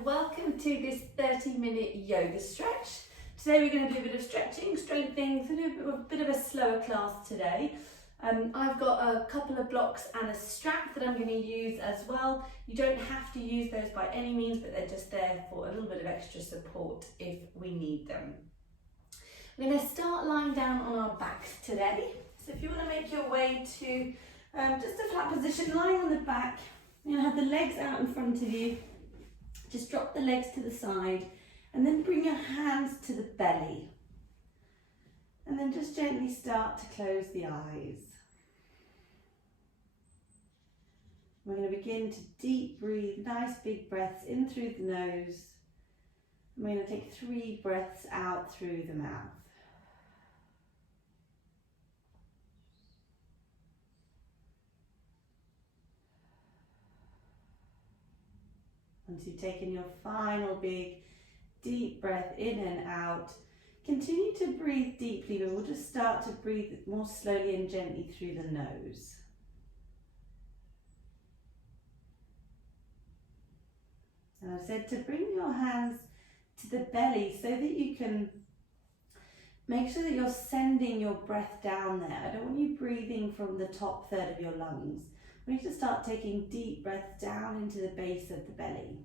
and welcome to this 30-minute yoga stretch. Today we're going to do a bit of stretching, strengthening, so do a bit of a slower class today. I've got a couple of blocks and a strap that I'm going to use as well. You don't have to use those by any means, but they're just there for a little bit of extra support if we need them. We're going to start lying down on our backs today. So if you want to make your way to just a flat position, lying on the back, you're going to have the legs out in front of you. Just drop the legs to the side and then bring your hands to the belly. And then just gently start to close the eyes. We're going to begin to deep breathe, nice big breaths in through the nose. And we're going to take 3 breaths out through the mouth. Once you've taken your final big deep breath in and out, continue to breathe deeply, but we'll just start to breathe more slowly and gently through the nose. And I've said to bring your hands to the belly so that you can make sure that you're sending your breath down there. I don't want you breathing from the top third of your lungs. We need to start taking deep breaths down into the base of the belly.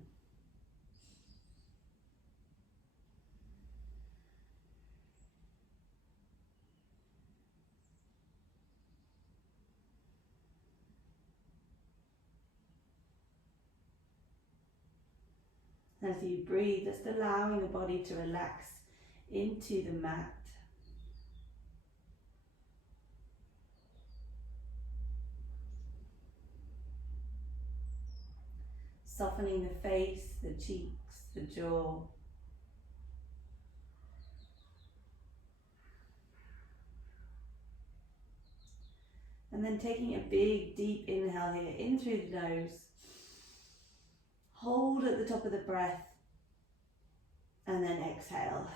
As you breathe, just allowing the body to relax into the mat. Softening the face, the cheeks, the jaw. And then taking a big deep inhale here, in through the nose. Hold at the top of the breath. And then exhale.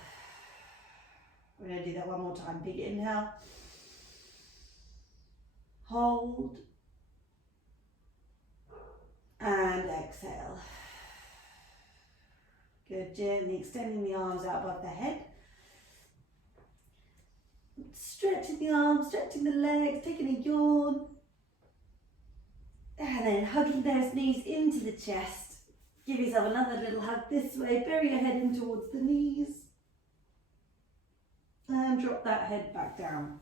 We're going to do that one more time. Big inhale. Hold. And exhale. Good, gently extending the arms out above the head. Stretching the arms, stretching the legs, taking a yawn. And then hugging those knees into the chest. Give yourself another little hug this way. Bury your head in towards the knees. And drop that head back down.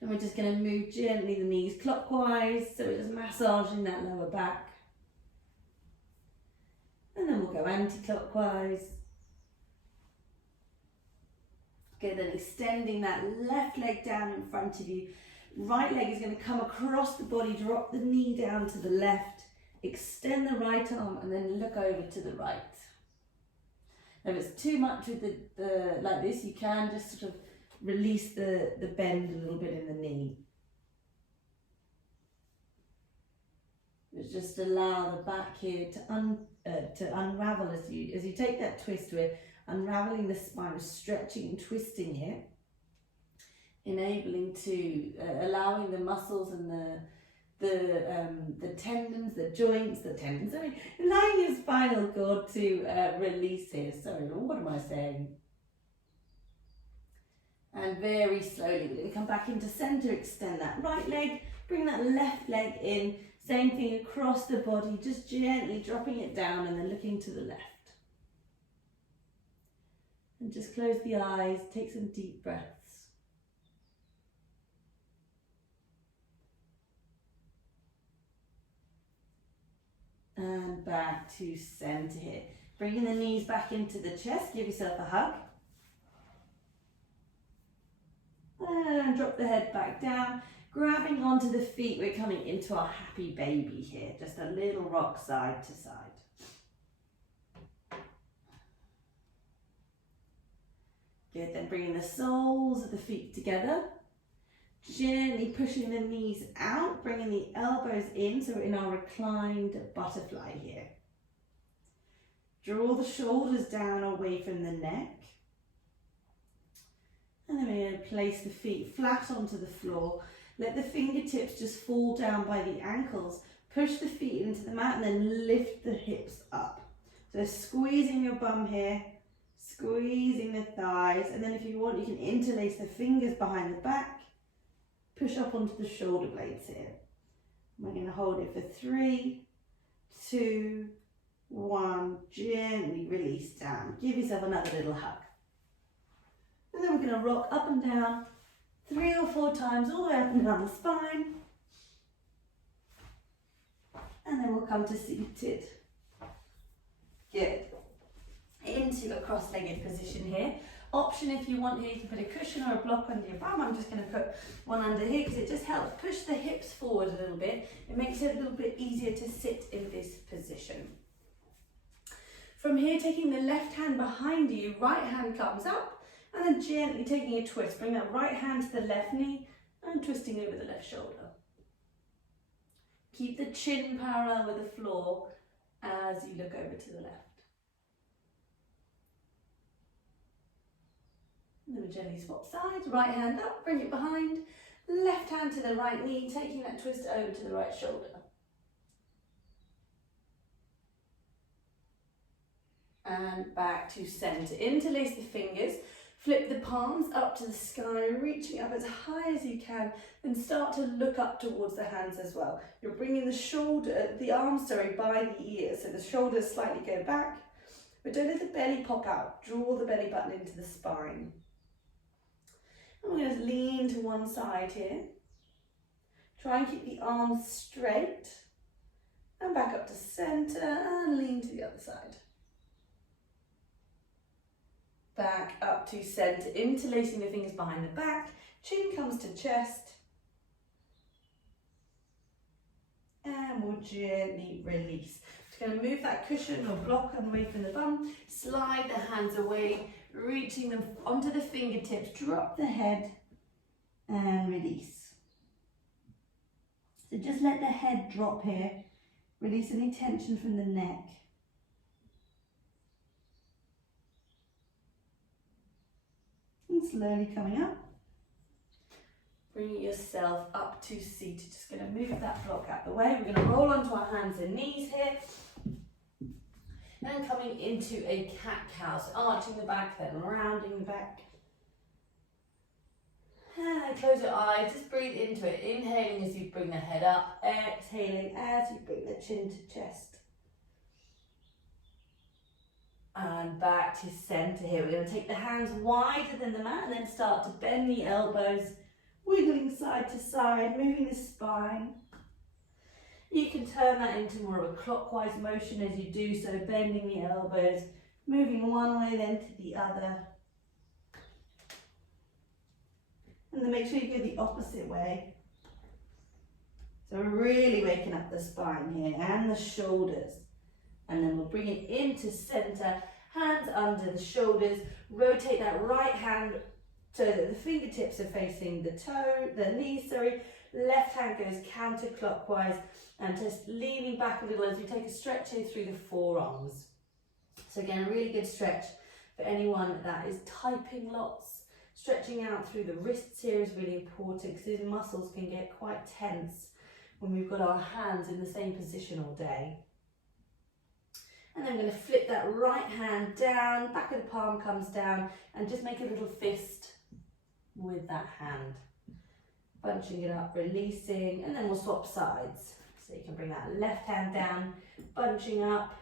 And we're just going to move gently the knees clockwise. So we're just massaging that lower back. And then we'll go anti-clockwise. Good, then extending that left leg down in front of you. Right leg is going to come across the body, drop the knee down to the left, extend the right arm and then look over to the right. Now if it's too much with the like this, you can just sort of release the bend a little bit in the knee. Just allow the back here to unravel as you take that twist. We're unraveling the spine, stretching and twisting it, enabling to allowing the muscles and the tendons, the joints, allowing your spinal cord to release here. Sorry, what am I saying? And very slowly we're going to come back into center, extend that right leg, bring that left leg in. Same thing across the body, just gently dropping it down and then looking to the left. And just close the eyes, take some deep breaths. And back to center here. Bringing the knees back into the chest, give yourself a hug. And drop the head back down. Grabbing onto the feet, we're coming into our happy baby here. Just a little rock side to side. Good, then bringing the soles of the feet together. Gently pushing the knees out, bringing the elbows in, so we're in our reclined butterfly here. Draw the shoulders down away from the neck. And then we're going to place the feet flat onto the floor. Let the fingertips just fall down by the ankles. Push the feet into the mat and then lift the hips up. So squeezing your bum here, squeezing the thighs, and then if you want, you can interlace the fingers behind the back, push up onto the shoulder blades here. We're going to hold it for 3, 2, 1, gently release down. Give yourself another little hug. And then we're going to rock up and down 3 or 4 times, all the way up and down the spine. And then we'll come to seated. Good. Into a cross-legged position here. Option if you want here, you can put a cushion or a block under your bum. I'm just going to put one under here because it just helps push the hips forward a little bit. It makes it a little bit easier to sit in this position. From here, taking the left hand behind you, right hand comes up, and then gently taking a twist. Bring that right hand to the left knee and twisting over the left shoulder. Keep the chin parallel with the floor as you look over to the left. And then we gently swap sides, right hand up, bring it behind, left hand to the right knee, taking that twist over to the right shoulder. And back to center. Interlace the fingers, flip the palms up to the sky, reaching up as high as you can, then start to look up towards the hands as well. You're bringing the arms by the ears, so the shoulders slightly go back, but don't let the belly pop out. Draw the belly button into the spine. And we're going to lean to one side here. Try and keep the arms straight. And back up to center and lean to the other side. Back up to center, interlacing the fingers behind the back. Chin comes to chest. And we'll gently release. Just going to move that cushion or block away from the bum. Slide the hands away, reaching them onto the fingertips. Drop the head and release. So just let the head drop here. Release any tension from the neck. And slowly coming up. Bring yourself up to seated. Just going to move that block out the way. We're going to roll onto our hands and knees here. And coming into a cat-cow. So arching the back, then rounding the back. And close your eyes. Just breathe into it. Inhaling as you bring the head up. Exhaling as you bring the chin to chest. And back to center here. We're going to take the hands wider than the mat and then start to bend the elbows, wiggling side to side, moving the spine. You can turn that into more of a clockwise motion as you do so, bending the elbows, moving one way then to the other. And then make sure you go the opposite way. So we're really waking up the spine here and the shoulders. And then we'll bring it into center, hands under the shoulders, rotate that right hand so that the fingertips are facing the knees, left hand goes counterclockwise and just leaning back a little as we take a stretch here through the forearms. So again, a really good stretch for anyone that is typing lots. Stretching out through the wrists here is really important because these muscles can get quite tense when we've got our hands in the same position all day. And then we're going to flip that right hand down, back of the palm comes down, and just make a little fist with that hand. Bunching it up, releasing, and then we'll swap sides. So you can bring that left hand down, bunching up,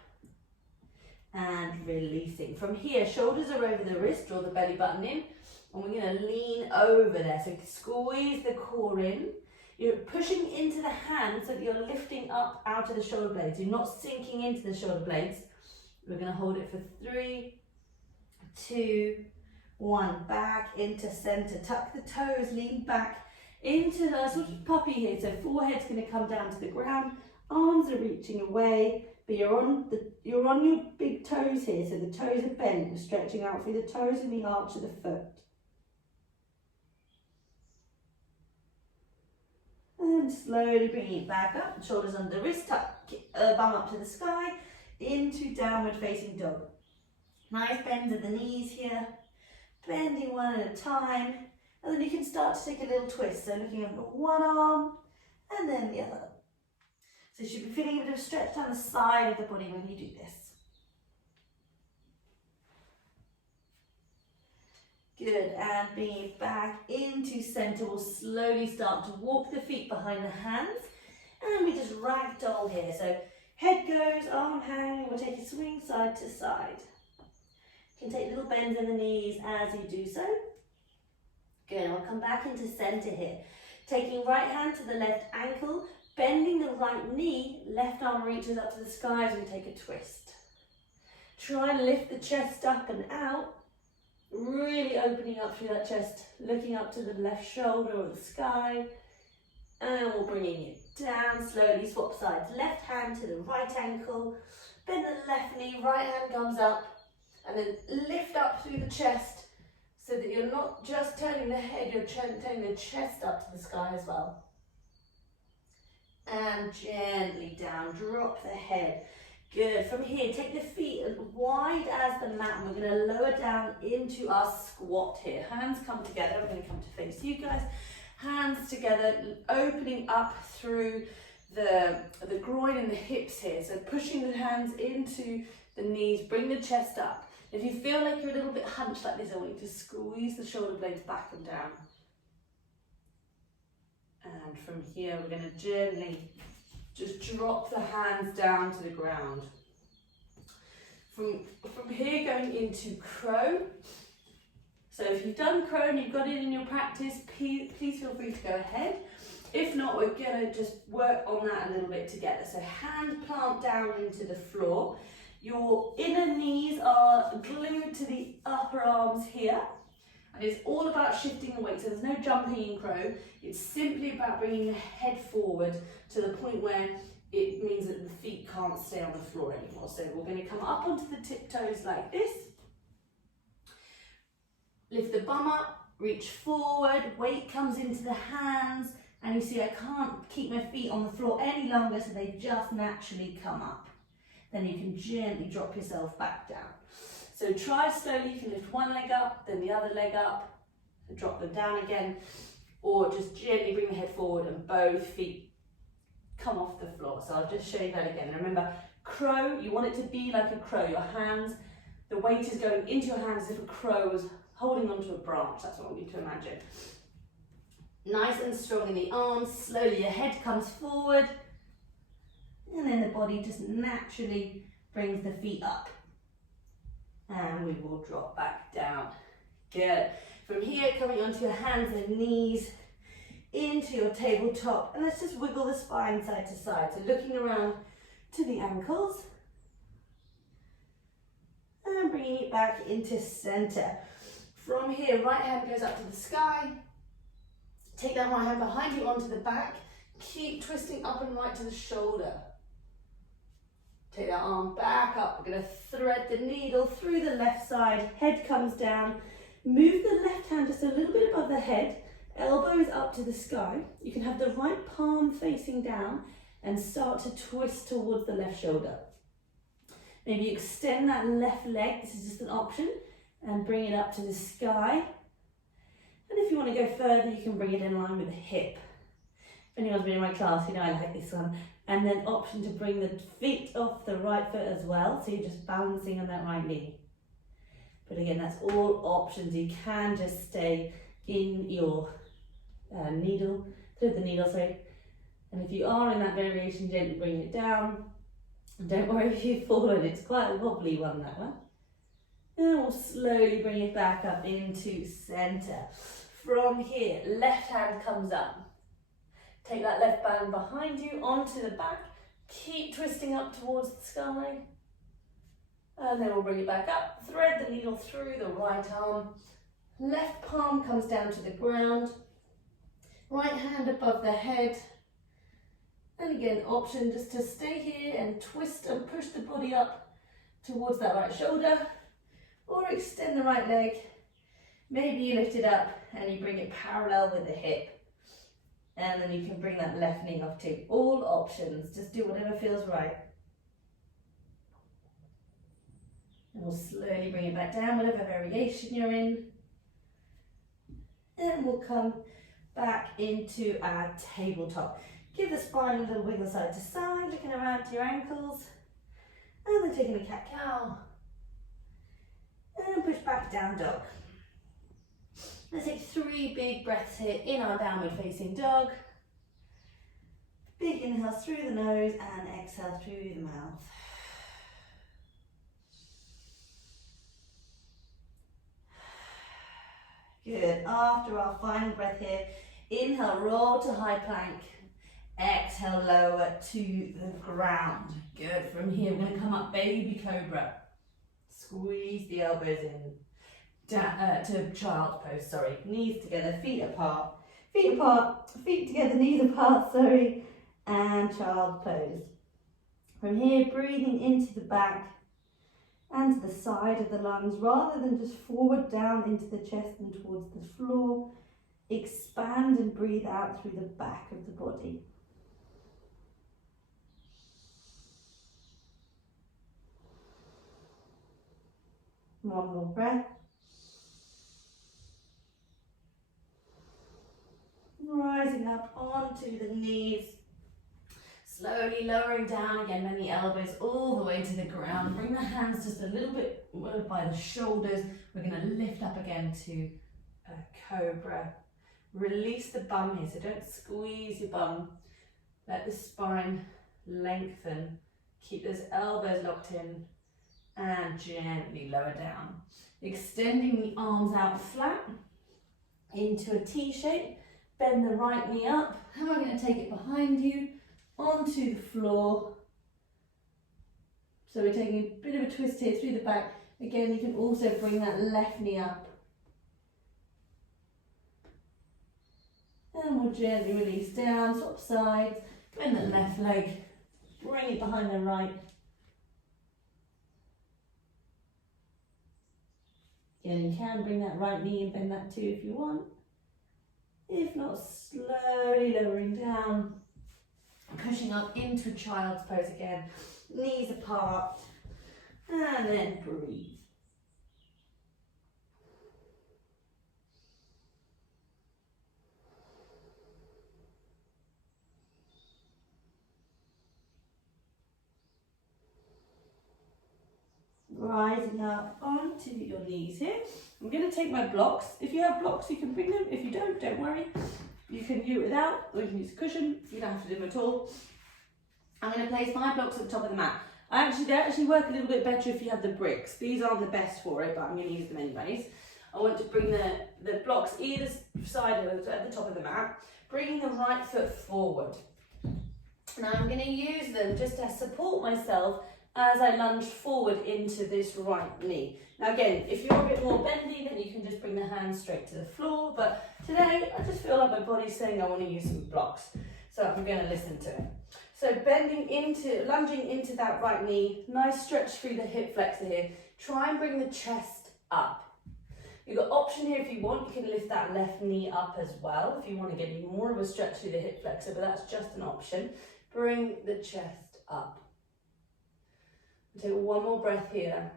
and releasing. From here, shoulders are over the wrist, draw the belly button in, and we're going to lean over there. So squeeze the core in. You're pushing into the hands so that you're lifting up out of the shoulder blades. You're not sinking into the shoulder blades. We're going to hold it for 3, 2, 1. Back into center. Tuck the toes, lean back into the sort of puppy here. So forehead's going to come down to the ground. Arms are reaching away, but you're on your big toes here. So the toes are bent. You're stretching out through the toes and the arch of the foot. And slowly bringing it back up, shoulders under the wrist, tuck bum up to the sky, into downward facing dog. Nice bends at the knees here, bending one at a time, and then you can start to take a little twist. So looking at one arm and then the other. So you should be feeling a bit of stretch down the side of the body when you do this. Good, and bring it back into center. We'll slowly start to walk the feet behind the hands, and we just ragdoll here. So head goes, arm hang, we'll take a swing side to side. You can take little bends in the knees as you do so. Good, and we'll come back into center here. Taking right hand to the left ankle, bending the right knee, left arm reaches up to the sky as we take a twist. Try and lift the chest up and out, really opening up through that chest, looking up to the left shoulder or the sky, and we're bringing it down slowly. Swap sides, left hand to the right ankle, bend the left knee, right hand comes up, and then lift up through the chest so that you're not just turning the head, you're turning the chest up to the sky as well. And gently down, drop the head. Good, from here, take the feet as wide as the mat, and we're going to lower down into our squat here. Hands come together, I'm going to come to face you guys. Hands together, opening up through the groin and the hips here. So pushing the hands into the knees, bring the chest up. If you feel like you're a little bit hunched like this, I want you to squeeze the shoulder blades back and down. And from here, we're going to gently just drop the hands down to the ground. From here, going into crow. So if you've done crow and you've got it in your practice, please feel free to go ahead. If not, we're going to just work on that a little bit together. So hand plant down into the floor. Your inner knees are glued to the upper arms here. And it's all about shifting the weight. So there's no jumping in crow. It's simply about bringing the head forward to the point where it means that the feet can't stay on the floor anymore. So we're going to come up onto the tiptoes like this. Lift the bum up, reach forward, weight comes into the hands, and you see I can't keep my feet on the floor any longer, so they just naturally come up. Then you can gently drop yourself back down. So try slowly, you can lift one leg up, then the other leg up, and drop them down again, or just gently bring the head forward and both feet come off the floor. So I'll just show you that again. Remember, crow, you want it to be like a crow. Your hands, the weight is going into your hands as if a crow was holding onto a branch. That's what I want you to imagine. Nice and strong in the arms. Slowly your head comes forward, and then the body just naturally brings the feet up. And we will drop back down. Good. From here, coming onto your hands and knees, into your tabletop, and let's just wiggle the spine side to side. So looking around to the ankles, and bringing it back into center. From here, right hand goes up to the sky. Take that right hand behind you onto the back. Keep twisting up and right to the shoulder. Take that arm back up. We're going to thread the needle through the left side. Head comes down. Move the left hand just a little bit above the head. Elbows up to the sky. You can have the right palm facing down and start to twist towards the left shoulder. Maybe extend that left leg. This is just an option. And bring it up to the sky. And if you want to go further, you can bring it in line with the hip. If anyone's been in my class, you know I like this one. And then option to bring the feet off the right foot as well. So you're just balancing on that right knee. But again, that's all options. You can just stay in your needle, thread the needle, sorry. And if you are in that variation, gently bring it down. And don't worry if you've fallen, it's quite a wobbly one, that one. And we'll slowly bring it back up into center. From here, left hand comes up. Take that left band behind you onto the back. Keep twisting up towards the sky. And then we'll bring it back up. Thread the needle through the right arm. Left palm comes down to the ground. Right hand above the head. And again, option just to stay here and twist and push the body up towards that right shoulder. Or extend the right leg. Maybe you lift it up and you bring it parallel with the hip. And then you can bring that left knee off too. All options, just do whatever feels right. And we'll slowly bring it back down, whatever variation you're in. And we'll come back into our tabletop. Give the spine a little wiggle side to side, looking around to your ankles. And then taking a cat-cow. And push back down dog. Let's take 3 big breaths here in our downward facing dog. Big inhales through the nose and exhale through the mouth. Good. After our final breath here, inhale, roll to high plank. Exhale, lower to the ground. Good. From here, we're going to come up baby cobra. Squeeze the elbows in. To child pose, sorry. Knees together, feet apart. Feet apart, feet together, knees apart, sorry. And child pose. From here, breathing into the back and to the side of the lungs, rather than just forward down into the chest and towards the floor. Expand and breathe out through the back of the body. One more breath. Rising up onto the knees. Slowly lowering down again, bend the elbows all the way to the ground. Bring the hands just a little bit by the shoulders. We're going to lift up again to a cobra. Release the bum here, so don't squeeze your bum. Let the spine lengthen. Keep those elbows locked in and gently lower down. Extending the arms out flat into a T shape. Bend the right knee up, and we're going to take it behind you onto the floor. So we're taking a bit of a twist here through the back. Again, you can also bring that left knee up. And we'll gently release down, swap sides, bend the left leg, bring it behind the right. Again, you can bring that right knee and bend that too if you want. If not, slowly lowering down, pushing up into child's pose again, knees apart, and then breathe. Rising up onto your knees here. I'm going to take my blocks. If you have blocks, you can bring them. If you don't worry. You can do it without, or you can use a cushion. You don't have to do them at all. I'm going to place my blocks at the top of the mat. They actually work a little bit better if you have the bricks. These aren't the best for it, but I'm going to use them anyways. I want to bring the blocks either side of it at the top of the mat, bringing the right foot forward. Now I'm going to use them just to support myself as I lunge forward into this right knee. Now again, if you're a bit more bendy, then you can just bring the hands straight to the floor, but today I just feel like my body's saying I want to use some blocks, so I'm going to listen to it. So lunging into that right knee, nice stretch through the hip flexor here. Try and bring the chest up. You've got option here if you want, you can lift that left knee up as well, if you want to get even more of a stretch through the hip flexor, but that's just an option. Bring the chest up. Take one more breath here.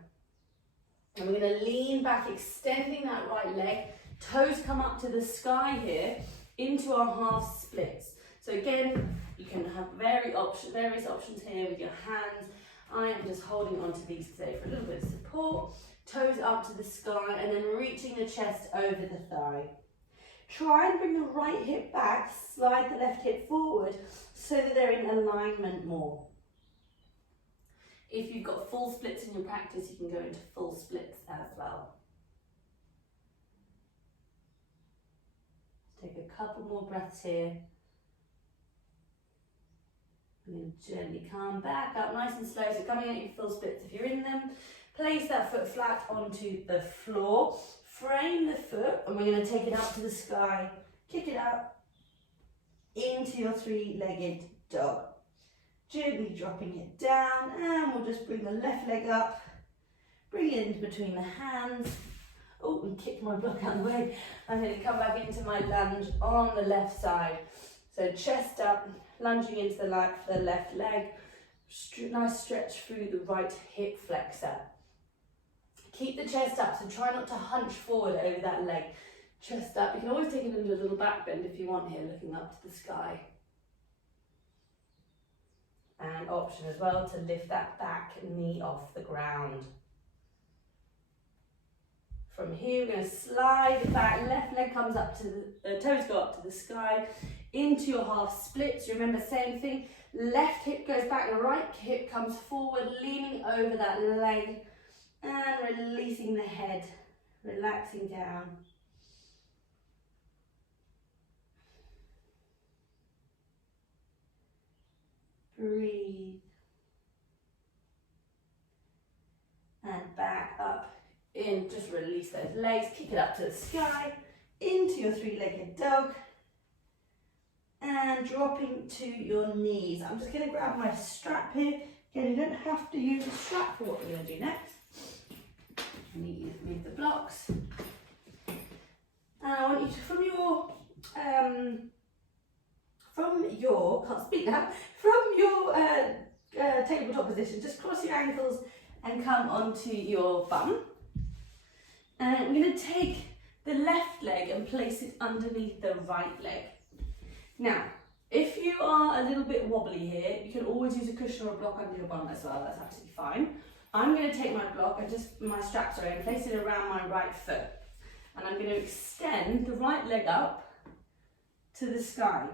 And we're going to lean back, extending that right leg. Toes come up to the sky here, into our half splits. So again, you can have various options here with your hands. I am just holding on to these today for a little bit of support. Toes up to the sky, and then reaching the chest over the thigh. Try and bring the right hip back, slide the left hip forward, so that they're in alignment more. If you've got full splits in your practice, you can go into full splits as well. Take a couple more breaths here. And then gently come back up, nice and slow. So coming at your full splits if you're in them. Place that foot flat onto the floor. Frame the foot, and we're going to take it up to the sky. Kick it up into your three-legged dog. Gently dropping it down, and we'll just bring the left leg up, bring it into between the hands. Oh, and kick my block out of the way. I'm going to come back into my lunge on the left side. So chest up, lunging into the left leg. Nice stretch through the right hip flexor. Keep the chest up, so try not to hunch forward over that leg. Chest up. You can always take it into a little back bend if you want here, looking up to the sky. And option as well to lift that back knee off the ground. From here, we're going to slide it back. Left leg comes up to the toes go up to the sky, into your half splits. Remember, same thing. Left hip goes back, right hip comes forward, leaning over that leg and releasing the head, relaxing down. Breathe. And back up in, just release those legs, kick it up to the sky, into your three-legged dog, and dropping to your knees. I'm just going to grab my strap here. Again, you don't have to use a strap for what we're going to do next. Move the blocks. And I want you to, from your, can't speak now, from your tabletop position, just cross your ankles and come onto your bum. And I'm going to take the left leg and place it underneath the right leg. Now, if you are a little bit wobbly here, you can always use a cushion or a block under your bum as well, that's absolutely fine. I'm going to take my block and my strap, and place it around my right foot. And I'm going to extend the right leg up to the sky.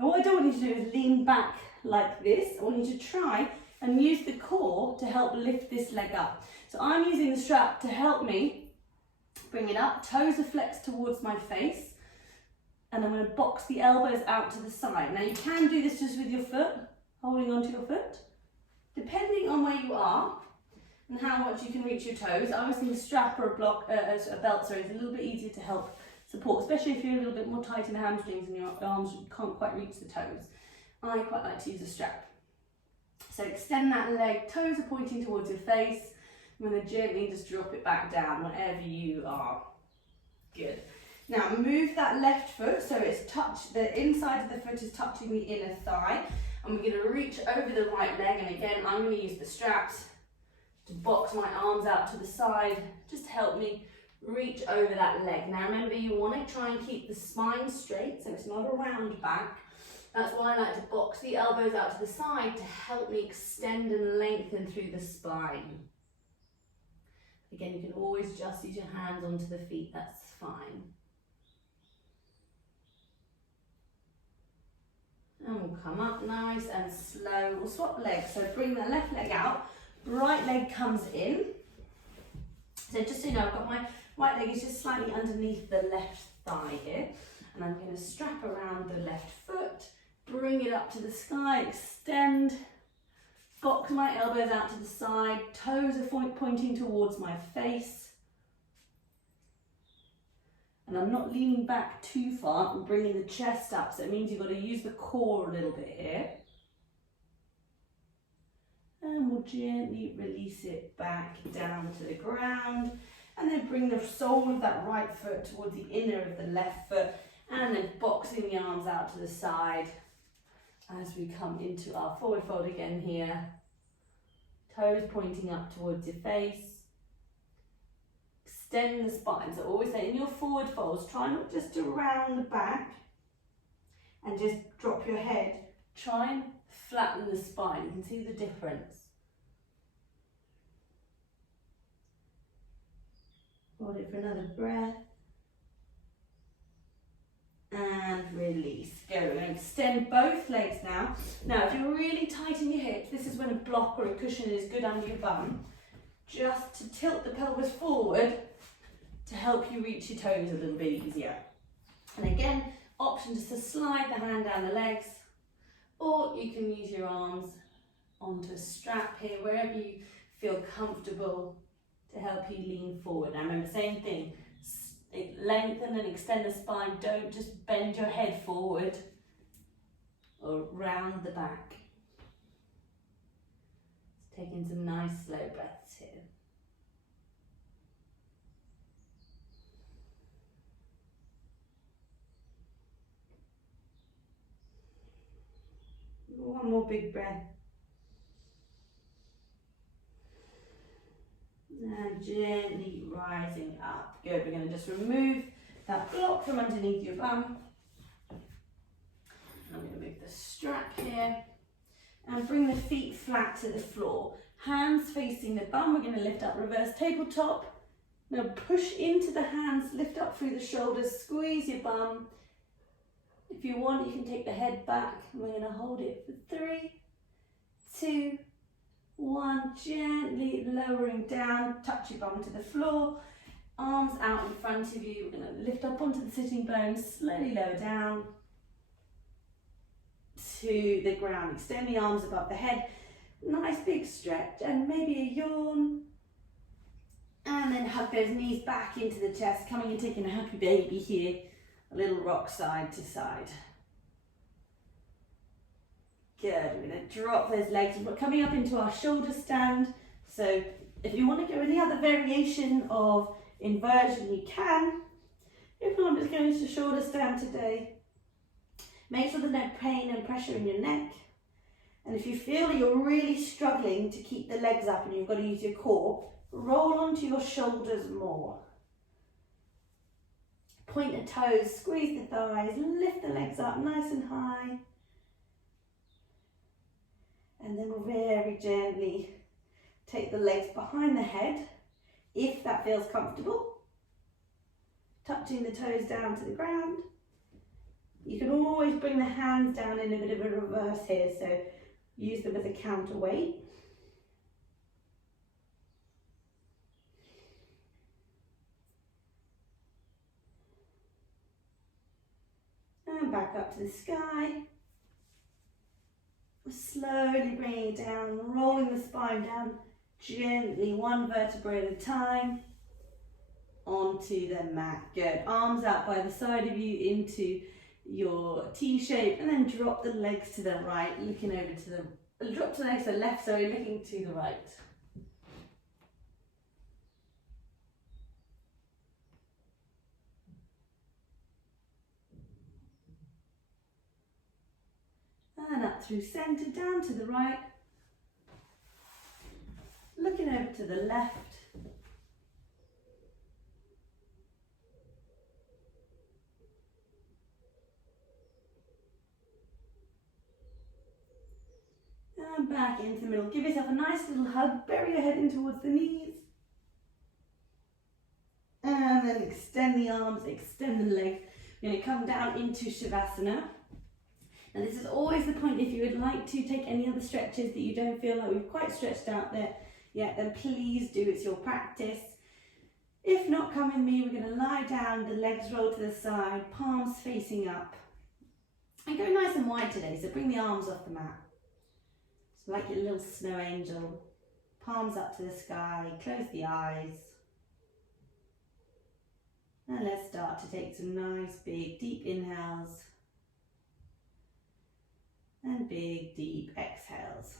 Now what I don't want you to do is lean back like this. I want you to try and use the core to help lift this leg up. So I'm using the strap to help me bring it up. Toes are flexed towards my face. And I'm going to box the elbows out to the side. Now you can do this just with your foot, holding onto your foot. Depending on where you are and how much you can reach your toes, obviously a strap or a block, a belt, sorry, is a little bit easier to help support, especially if you're a little bit more tight in the hamstrings and your arms can't quite reach the toes. I quite like to use a strap. So extend that leg, toes are pointing towards your face. I'm going to gently just drop it back down wherever you are. Good. Now move that left foot so it's the inside of the foot is touching the inner thigh. And we're going to reach over the right leg, and again I'm going to use the straps to box my arms out to the side, just help me reach over that leg. Now remember, you want to try and keep the spine straight, so it's not a round back. That's why I like to box the elbows out to the side to help me extend and lengthen through the spine. Again, you can always just use your hands onto the feet, that's fine. And we'll come up nice and slow. We'll swap legs, so bring the left leg out, right leg comes in. So just so you know, I've got my right leg is just slightly underneath the left thigh here. And I'm going to strap around the left foot, bring it up to the sky, extend, box my elbows out to the side, toes are pointing towards my face. And I'm not leaning back too far, I'm bringing the chest up, so it means you've got to use the core a little bit here. And we'll gently release it back down to the ground. And then bring the sole of that right foot towards the inner of the left foot. And then boxing the arms out to the side as we come into our forward fold again here. Toes pointing up towards your face. Extend the spine. So always say in your forward folds, try not just to round the back and just drop your head. Try and flatten the spine. You can see the difference. Hold it for another breath. And release. Go. We're going to extend both legs now. Now, if you're really tight in your hips, this is when a block or a cushion is good under your bum. Just to tilt the pelvis forward to help you reach your toes a little bit easier. And again, option just to slide the hand down the legs, or you can use your arms onto a strap here, wherever you feel comfortable to help you lean forward. Now remember, same thing, lengthen and extend the spine, don't just bend your head forward or round the back. Taking some nice slow breaths here. One more big breath. And gently rising up. Good, we're going to just remove that block from underneath your bum. I'm going to move the strap here. And bring the feet flat to the floor. Hands facing the bum. We're going to lift up reverse tabletop. Now push into the hands, lift up through the shoulders, squeeze your bum. If you want, you can take the head back. We're going to hold it for 3, 2, 1. Gently lowering down, touch your bum to the floor. Arms out in front of you. We're going to lift up onto the sitting bones, slowly lower down to the ground. Extend the arms above the head. Nice big stretch and maybe a yawn. And then hug those knees back into the chest, coming and taking a happy baby here. A little rock side to side. Good, we're going to drop those legs. We're coming up into our shoulder stand. So if you want to go any other variation of inversion, you can. If not, I'm just going into shoulder stand today. Make sure there's no pain and pressure in your neck. And if you feel that you're really struggling to keep the legs up and you've got to use your core, roll onto your shoulders more. Point the toes, squeeze the thighs, lift the legs up nice and high. And then we'll very gently take the legs behind the head, if that feels comfortable. Touching the toes down to the ground. You can always bring the hands down in a bit of a reverse here, so use them as a counterweight. And back up to the sky. Slowly bringing it down, rolling the spine down gently, one vertebra at a time, onto the mat. Good. Arms out by the side of you into your T shape, and then drop the legs to the right, looking over to the, drop the legs to the left, sorry, looking to the right. And up through centre, down to the right, looking over to the left. And back into the middle. Give yourself a nice little hug, bury your head in towards the knees. And then extend the arms, extend the legs. We're going to come down into Shavasana. And this is always the point, if you would like to take any other stretches that you don't feel like we've quite stretched out there yet, then please do, it's your practice. If not, come with me, we're going to lie down, the legs roll to the side, palms facing up. And go nice and wide today, so bring the arms off the mat. It's like your little snow angel. Palms up to the sky, close the eyes. And let's start to take some nice big deep inhales. And big deep exhales.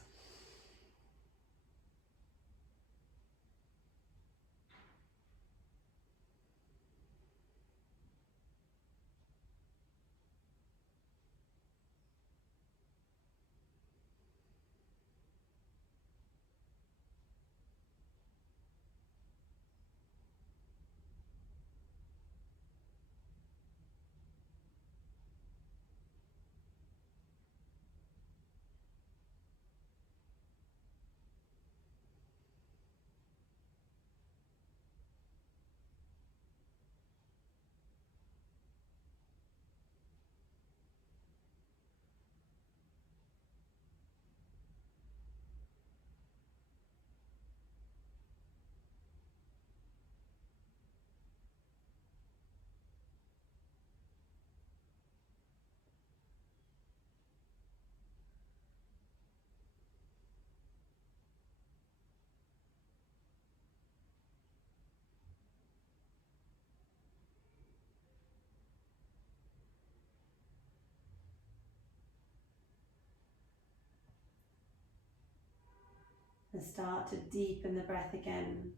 And start to deepen the breath again.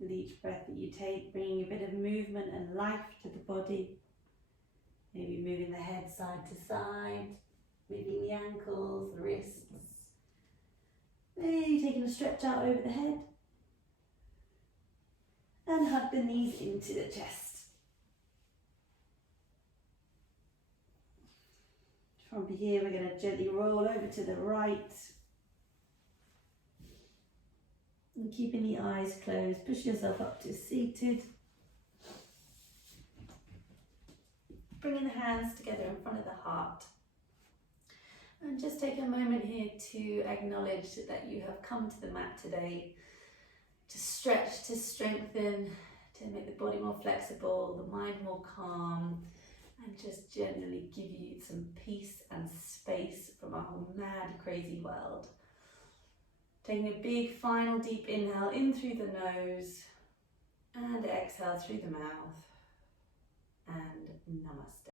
With each breath that you take, bringing a bit of movement and life to the body. Maybe moving the head side to side, moving the ankles, the wrists. Maybe taking a stretch out over the head. And hug the knees into the chest. From here, we're going to gently roll over to the right. And keeping the eyes closed, push yourself up to seated. Bringing the hands together in front of the heart. And just take a moment here to acknowledge that you have come to the mat today to stretch, to strengthen, to make the body more flexible, the mind more calm, and just generally give you some peace and space from our mad, crazy world. Taking a big final deep inhale in through the nose and exhale through the mouth, and namaste.